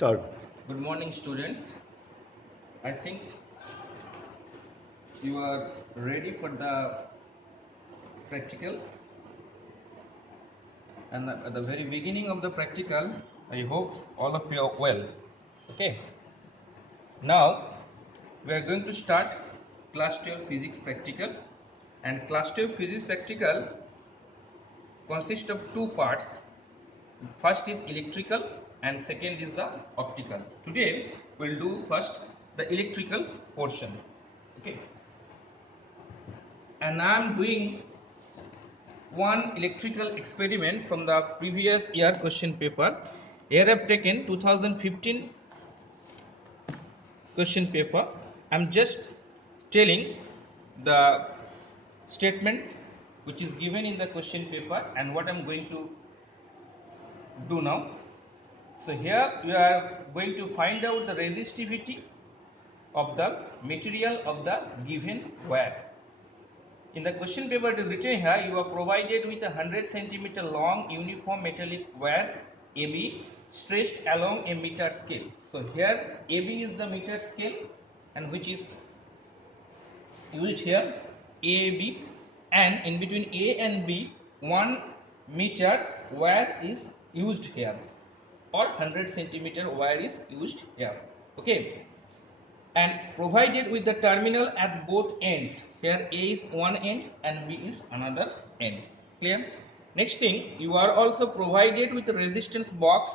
Start. Good morning, students. I think you are ready for the practical. And at the very beginning of the practical, I hope all of you are well. Okay. Now, we are going to start class 12 physics practical. And class 12 physics practical consists of two parts. First is electrical and second is the optical. Today, we'll do first the electrical portion. Okay. And I am doing one electrical experiment from the previous year question paper. Here I have taken 2015 question paper. I am just telling the statement which is given in the question paper and what I am going to do now. So here we are going to find out the resistivity of the material of the given wire. In the question paper it is written here, you are provided with a 100 centimeter long uniform metallic wire AB stretched along a meter scale. So here AB is the meter scale and which is used here AB, and in between A and B 1 meter wire is used here, or 100 centimeter wire is used here. Okay, and provided with the terminal at both ends. Here A is one end and B is another end. Clear? Next thing, you are also provided with a resistance box.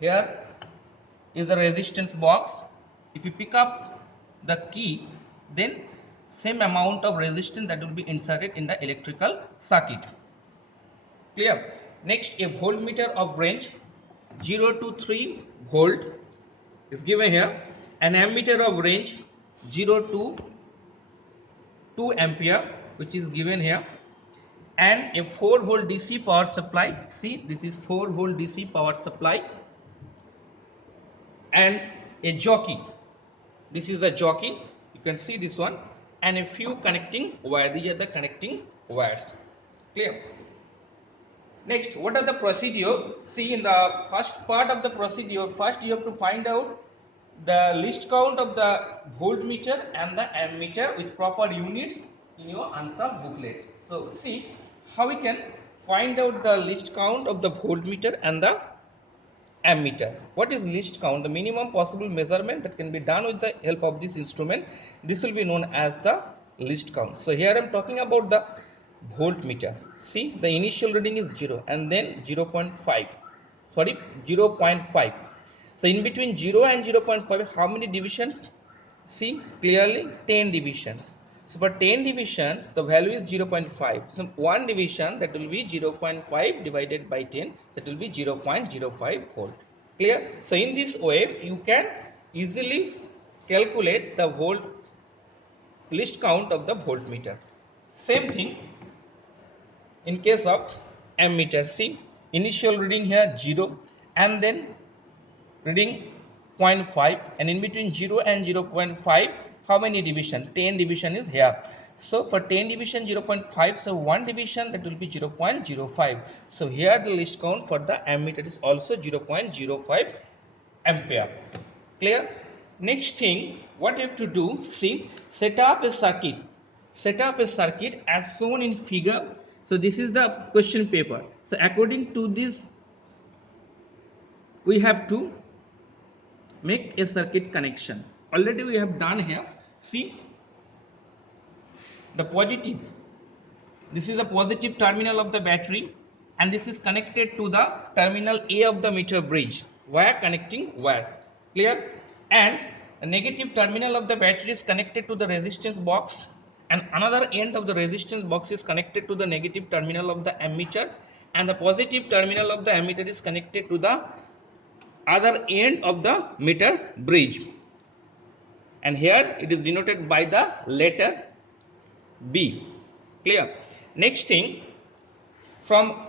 Here is a resistance box. If you pick up the key, then same amount of resistance that will be inserted in the electrical circuit. Clear? Next, a voltmeter of range 0 to 3 volt is given here. An ammeter of range 0 to 2 ampere which is given here, and a 4 volt DC power supply. See, this is 4 volt DC power supply, and a jockey. This is the jockey, you can see this one, and a few connecting wires. These are the connecting wires. Clear? Next, what are the procedure? See, in the first part of the procedure, first you have to find out the list count of the voltmeter and the ammeter with proper units in your answer booklet. So see how we can find out the list count of the voltmeter and the ammeter. What is list count? The minimum possible measurement that can be done with the help of this instrument. This will be known as the list count. So here I am talking about the voltmeter. See, the initial reading is 0 and then 0.5. Sorry, 0.5. So in between 0 and 0.5, how many divisions? See clearly 10 divisions. So for 10 divisions, the value is 0.5. So one division, that will be 0.5 divided by 10, that will be 0.05 volt. Clear? So in this way, you can easily calculate the volt list count of the voltmeter. Same thing in case of ammeter. See, initial reading here 0 and then reading 0.5, and in between 0 and 0.5 how many division? 10 division is here. So for 10 division 0.5, so one division, that will be 0.05. So here the list count for the ammeter is also 0.05 ampere. Clear? Next thing, what you have to do, see, set up a circuit. Set up a circuit as shown in figure. So this is the question paper. So according to this, we have to make a circuit connection. Already we have done here. See, the positive, this is the positive terminal of the battery, and this is connected to the terminal A of the meter bridge via connecting wire. Clear? And the negative terminal of the battery is connected to the resistance box, and another end of the resistance box is connected to the negative terminal of the ammeter, and the positive terminal of the ammeter is connected to the other end of the meter bridge, and here it is denoted by the letter B. Clear? Next thing, from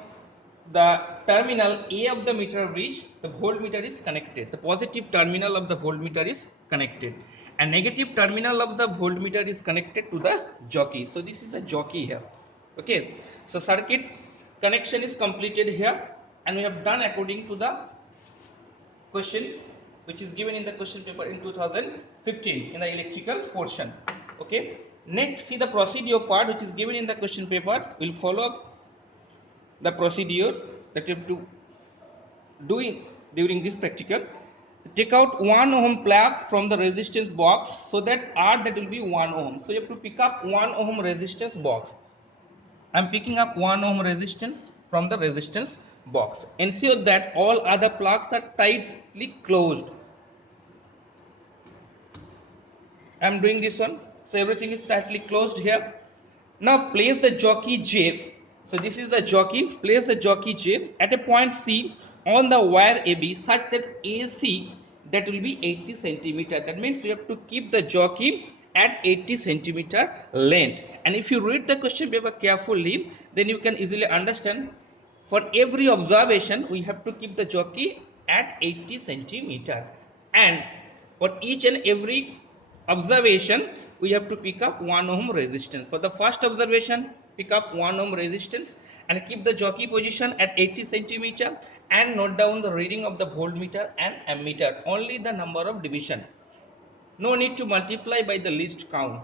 the terminal A of the meter bridge, the voltmeter is connected. The positive terminal of the voltmeter is connected, and negative terminal of the voltmeter is connected to the jockey. So this is a jockey here. Okay, so circuit connection is completed here, and we have done according to the question which is given in the question paper in 2015 in the electrical portion. Okay, next see the procedure part which is given in the question paper. We'll follow the procedure that you have to do during this practical. Take out 1 ohm plug from the resistance box, so that R that will be 1 ohm. So you have to pick up 1 ohm resistance box. I am picking up 1 ohm resistance from the resistance box. Ensure that all other plugs are tightly closed. I am doing this one. So everything is tightly closed here. Now place the jockey J. So this is the jockey. Place the jockey J at a point C on the wire AB such that AC that will be 80 centimeter. That means you have to keep the jockey at 80 centimeter length. And if you read the question paper carefully, then you can easily understand. For every observation, we have to keep the jockey at 80 centimeter. And for each and every observation, we have to pick up 1 ohm resistance. For the first observation, pick up 1 ohm resistance and keep the jockey position at 80 centimeter and note down the reading of the voltmeter and ammeter, only the number of division. No need to multiply by the least count.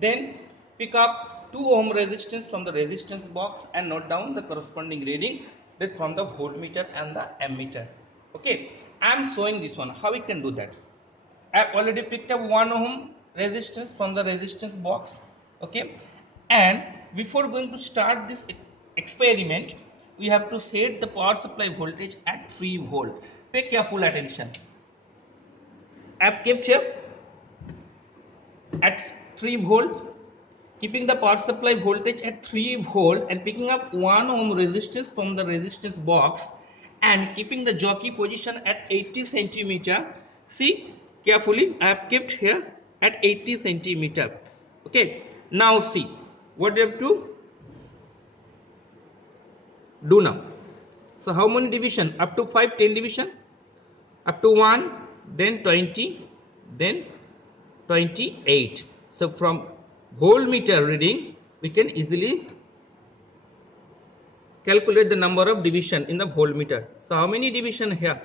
Then pick up 2 ohm resistance from the resistance box and note down the corresponding reading this from the voltmeter and the ammeter. Okay, I am showing this one. How we can do that? I have already picked up 1 ohm resistance from the resistance box. Okay, and before going to start this experiment, we have to set the power supply voltage at 3 volt. Pay careful attention. I have kept here at 3 volt, keeping the power supply voltage at 3 volt and picking up 1 ohm resistance from the resistance box and keeping the jockey position at 80 centimeter. See carefully, I have kept here at 80 centimeter. Okay, now see what you have to do now. So how many division? Up to 5, 10 division, up to 1, then 20, then 28. So from voltmeter reading, we can easily calculate the number of division in the voltmeter. So how many division here?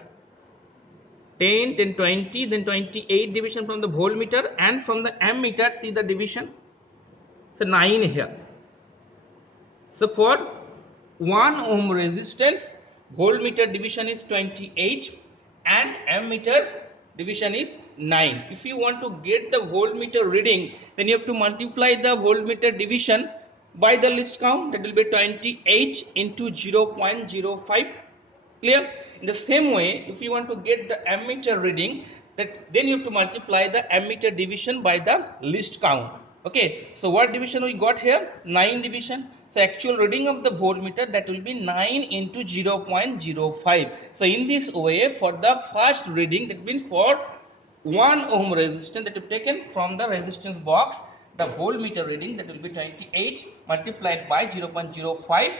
10, then 20, then 28 division from the voltmeter, and from the ammeter, see the division. So 9 here. So for 1 ohm resistance, voltmeter division is 28 and ammeter division is 9. If you want to get the voltmeter reading, then you have to multiply the voltmeter division by the least count, that will be 28 into 0.05. Clear? In the same way, if you want to get the ammeter reading, then you have to multiply the ammeter division by the least count. Okay, so what division we got here? 9 division. So actual reading of the voltmeter, that will be 9 into 0.05. So in this way, for the first reading, that means for 1 ohm resistance that you have taken from the resistance box, the voltmeter reading, that will be 28 multiplied by 0.05,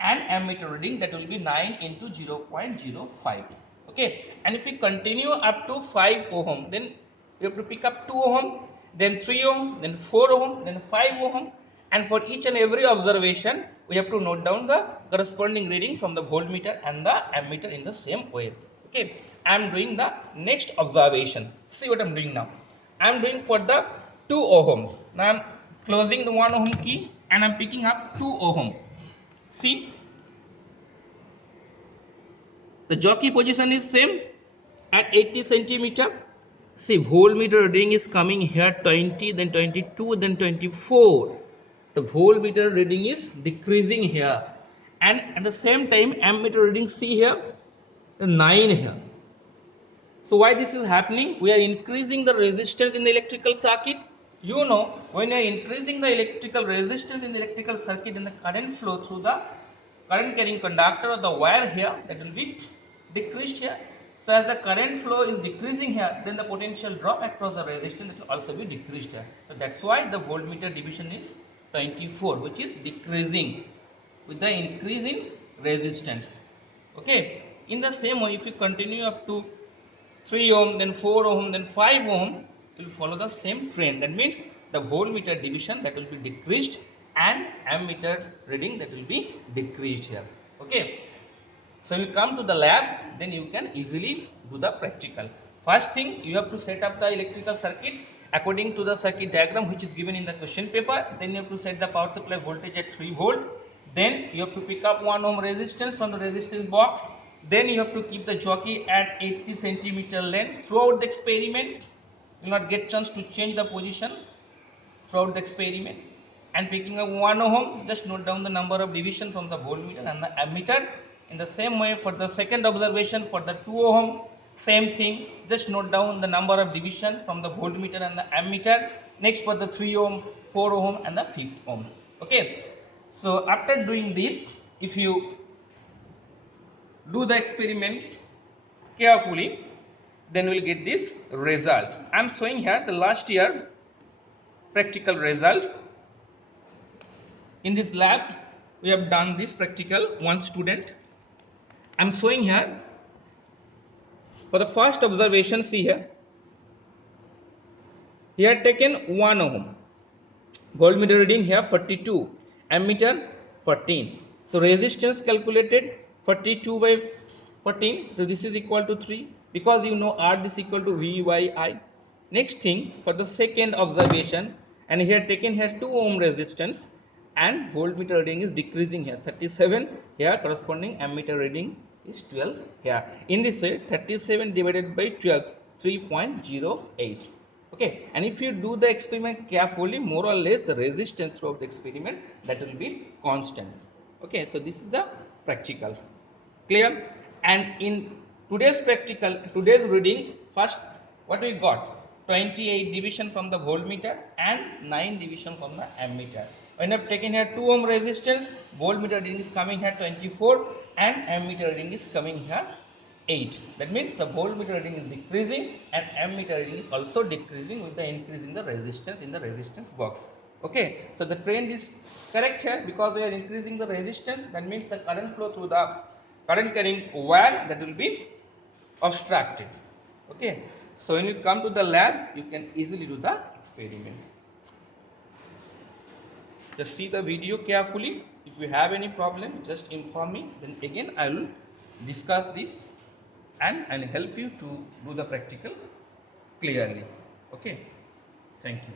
and ammeter reading, that will be 9 into 0.05. Okay, and if we continue up to 5 ohm, then we have to pick up 2 ohm, then 3 ohm, then 4 ohm, then 5 ohm, and for each and every observation, we have to note down the corresponding reading from the voltmeter and the ammeter in the same way. Okay, I am doing the next observation. See what I am doing now. I am doing for the 2 ohm. Now I am closing the 1 ohm key and I am picking up 2 ohm. See, the jockey position is same at 80 centimeter. See, voltmeter reading is coming here 20, then 22, then 24. The voltmeter reading is decreasing here, and at the same time ammeter reading, see here, 9 here. So why this is happening? We are increasing the resistance in the electrical circuit. You know, when you are increasing the electrical resistance in the electrical circuit, then the current flow through the current carrying conductor or the wire here, that will be decreased here. So as the current flow is decreasing here, then the potential drop across the resistance will also be decreased here. So that's why the voltmeter division is 24, which is decreasing with the increase in resistance. Okay, in the same way, if you continue up to 3 ohm, then 4 ohm, then 5 ohm, will follow the same trend. That means the voltmeter division, that will be decreased, and ammeter reading, that will be decreased here. Okay, so you come to the lab, then you can easily do the practical. First thing, you have to set up the electrical circuit according to the circuit diagram which is given in the question paper. Then you have to set the power supply voltage at 3 volt. Then you have to pick up 1 ohm resistance from the resistance box. Then you have to keep the jockey at 80 centimeter length. Throughout the experiment, you will not get chance to change the position throughout the experiment. And picking up 1 ohm, just note down the number of division from the voltmeter and the ammeter. In the same way, for the second observation, for the 2 ohm, same thing, just note down the number of division from the voltmeter and the ammeter. Next, for the 3 ohm, 4 ohm and the 5th ohm. Okay, so after doing this, if you do the experiment carefully, then we'll get this result. I am showing here the last year practical result. In this lab, we have done this practical, one student. I am showing here for the first observation. See here, he had taken 1 ohm, voltmeter reading here 42, ammeter 14. So resistance calculated 42 by 14. So this is equal to 3 because you know R is equal to V by I. Next thing, for the second observation, and he had taken here 2 ohm resistance and voltmeter reading is decreasing here 37, here corresponding ammeter reading is 12 here. In this way, 37 divided by 12, 3.08. Okay, and if you do the experiment carefully, more or less the resistance throughout the experiment that will be constant. Okay, so this is the practical. Clear? And in today's practical, today's reading, first what we got? 28 division from the voltmeter and 9 division from the ammeter. When I have taken here 2 ohm resistance, voltmeter reading is coming here 24 and ammeter reading is coming here 8. That means the voltmeter reading is decreasing and ammeter reading is also decreasing with the increase in the resistance in the resistance box. Okay, so the trend is correct here because we are increasing the resistance. That means the current flow through the current carrying wire that will be obstructed. Okay, so when you come to the lab, you can easily do the experiment. Just see the video carefully. If you have any problem, just inform me. Then again I will discuss this and help you to do the practical clearly. Okay, thank you.